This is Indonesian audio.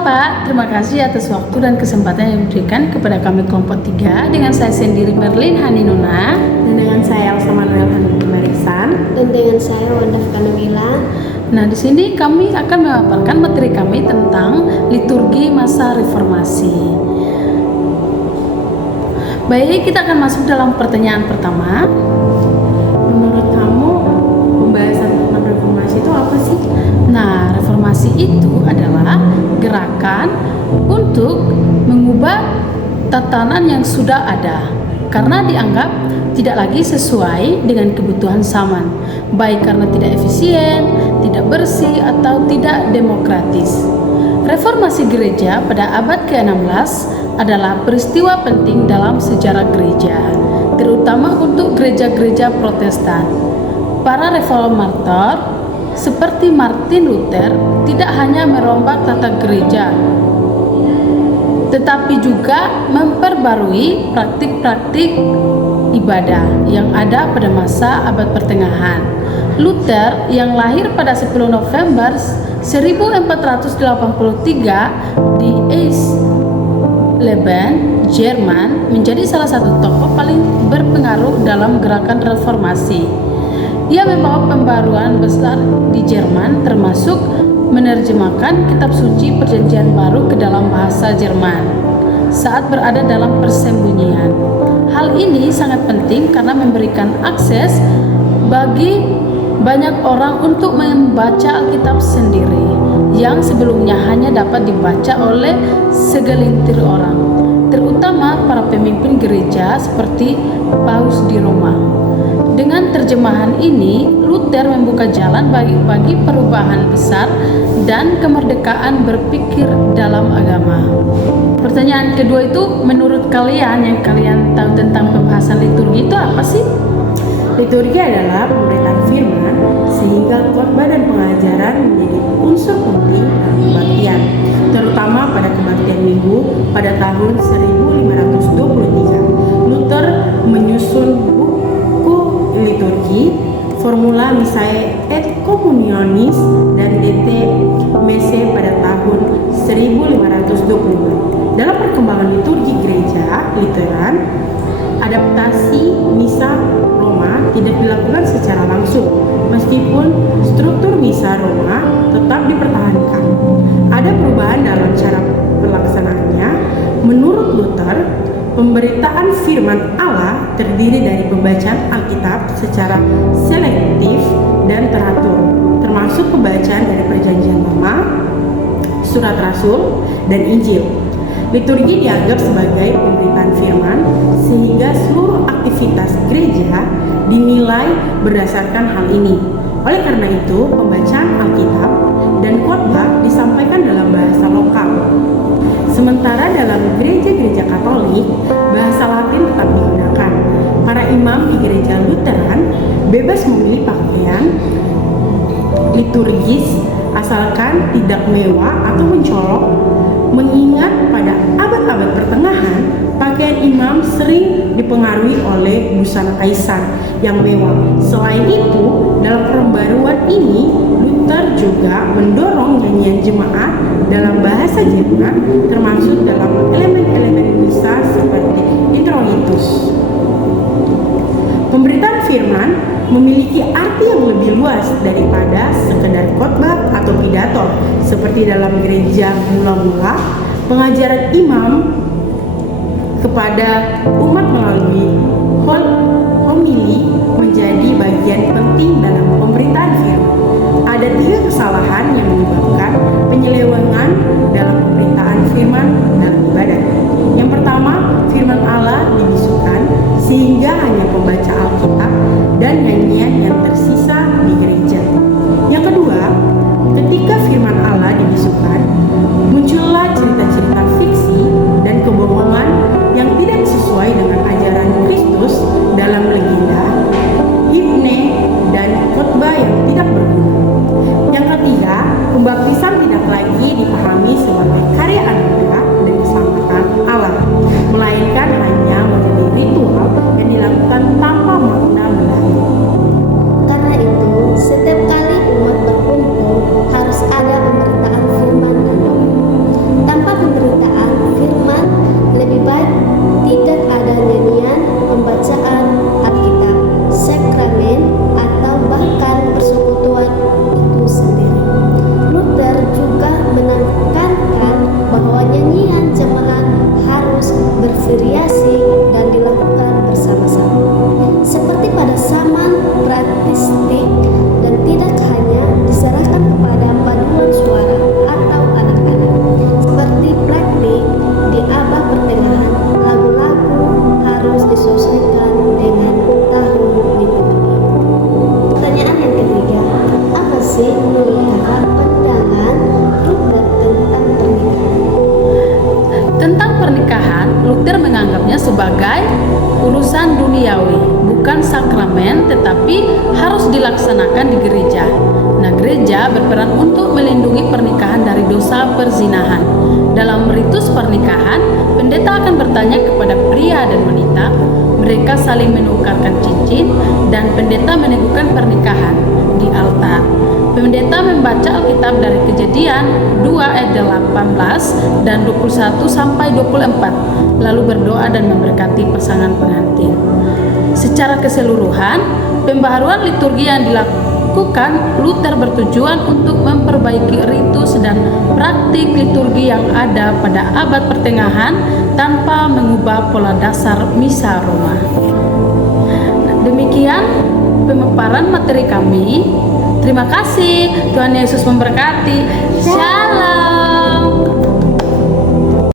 Pak, terima kasih atas waktu dan kesempatan yang diberikan kepada kami kelompok 3 dengan saya sendiri Merlin Haninuna dan dengan saya Elsa Manuel Haninuna Marisan dan dengan saya Wanda Fukanawila. Nah, di sini kami akan memaparkan materi kami tentang liturgi masa reformasi. Baik, kita akan masuk dalam pertanyaan pertama. Menurut kamu, pembahasan tentang reformasi itu apa sih? Nah, reformasi itu adalah gerakan untuk mengubah tatanan yang sudah ada karena dianggap tidak lagi sesuai dengan kebutuhan zaman, baik karena tidak efisien, tidak bersih, atau tidak demokratis. Reformasi gereja pada abad ke-16 adalah peristiwa penting dalam sejarah gereja, terutama untuk gereja-gereja Protestan. Para reformator seperti Martin Luther tidak hanya merombak tata gereja, tetapi juga memperbarui praktik-praktik ibadah yang ada pada masa abad pertengahan. Luther yang lahir pada 10 November 1483 di Eisleben, Jerman, menjadi salah satu tokoh paling berpengaruh dalam gerakan reformasi. Ia membawa pembaruan besar di Jerman, termasuk menerjemahkan kitab suci Perjanjian Baru ke dalam bahasa Jerman saat berada dalam persembunyian. Hal ini sangat penting karena memberikan akses bagi banyak orang untuk membaca Alkitab sendiri yang sebelumnya hanya dapat dibaca oleh segelintir orang, terutama para pemimpin gereja seperti Paus di Roma. Dengan terjemahan ini, Luther membuka jalan bagi perubahan besar dan kemerdekaan berpikir dalam agama. Pertanyaan kedua itu, menurut kalian yang kalian tahu tentang pembahasan liturgi itu apa sih? Liturgi adalah pemberitaan firman sehingga khotbah dan pengajaran menjadi unsur penting dalam kebaktian, terutama pada kebaktian minggu pada tahun 1523. Luther menyusun buku liturgi, Formula Missae et Communionis dan DT Messe pada tahun 1525. Dalam perkembangan liturgi gereja Lutheran, adaptasi misa Roma tidak dilakukan secara langsung, meskipun struktur misa Roma tetap dipertahankan. Ada perubahan dalam cara pelaksanaannya. Menurut Luther, pemberitaan firman Allah terdiri dari pembacaan Alkitab secara selektif dan teratur, termasuk pembacaan dari Perjanjian Lama, surat Rasul, dan Injil. Liturgi dianggap sebagai pemberitaan firman sehingga seluruh aktivitas gereja dinilai berdasarkan hal ini. Oleh karena itu, pembacaan Alkitab dan khotbah disampaikan dalam bahasa lokal. Sementara dalam gereja-gereja Katolik, bahasa Latin tetap digunakan. Para imam di gereja Lutheran bebas memilih pakaian liturgis asalkan tidak mewah atau mencolok. Mengingat pada abad-abad pertengahan, pakaian imam sering dipengaruhi oleh busana kaisar yang mewah. Selain itu, dalam pembaruan ini, Luther juga mendorong nyanyian jemaat dalam bahasa Jerman, termasuk dalam elemen-elemen misa seperti introitus. Pemberitaan firman memiliki arti yang lebih luas daripada sekedar khotbah atau pidato. Seperti dalam gereja mula-mula, pengajaran imam kepada umat melalui homili menjadi bagian penting dalam pemberitaan firman. Ada 3 kesalahan yang menyebabkan penyelewengan dalam pemberitaan firman dalam ibadat. Yang pertama, firman Allah dibisukan sehingga hanya pembaca Alkitab dan nyanyian yang tersisa di gereja. Yang kedua, ketika firman Allah dibisukan, muncullah cerita-cerita fiksi dan kebohongan yang tidak sesuai dengan ajaran Kristus dalam legenda, himne, dan khotbah yang tidak berguna. Yang ketiga, pembaptisan tidak lagi dipahami sebagai karya anugerah dan keselamatan Allah, melainkan hanya menjadi ritual yang dilakukan tanpa makna mendalam. Karena itu, setiap kali umat berkumpul harus ada pemberitaan firman Allah. sebagai urusan duniawi, bukan sakramen, tetapi harus dilaksanakan di gereja. Nah, gereja berperan untuk melindungi pernikahan dari dosa perzinahan. Dalam ritus pernikahan, pendeta akan bertanya kepada pria dan wanita. Mereka saling menukarkan cincin dan pendeta meneguhkan pernikahan di altar. Pendeta membaca Alkitab dari Kejadian 2 ayat 18 dan 21 sampai 24, lalu berdoa dan memberkati pasangan pengantin. Secara keseluruhan, pembaharuan liturgi yang dilakukan Luther bertujuan untuk memperbaiki ritus dan praktik liturgi yang ada pada abad pertengahan tanpa mengubah pola dasar misa Roma. Demikian pemaparan materi kami. Terima kasih. Tuhan Yesus memberkati. Shalom.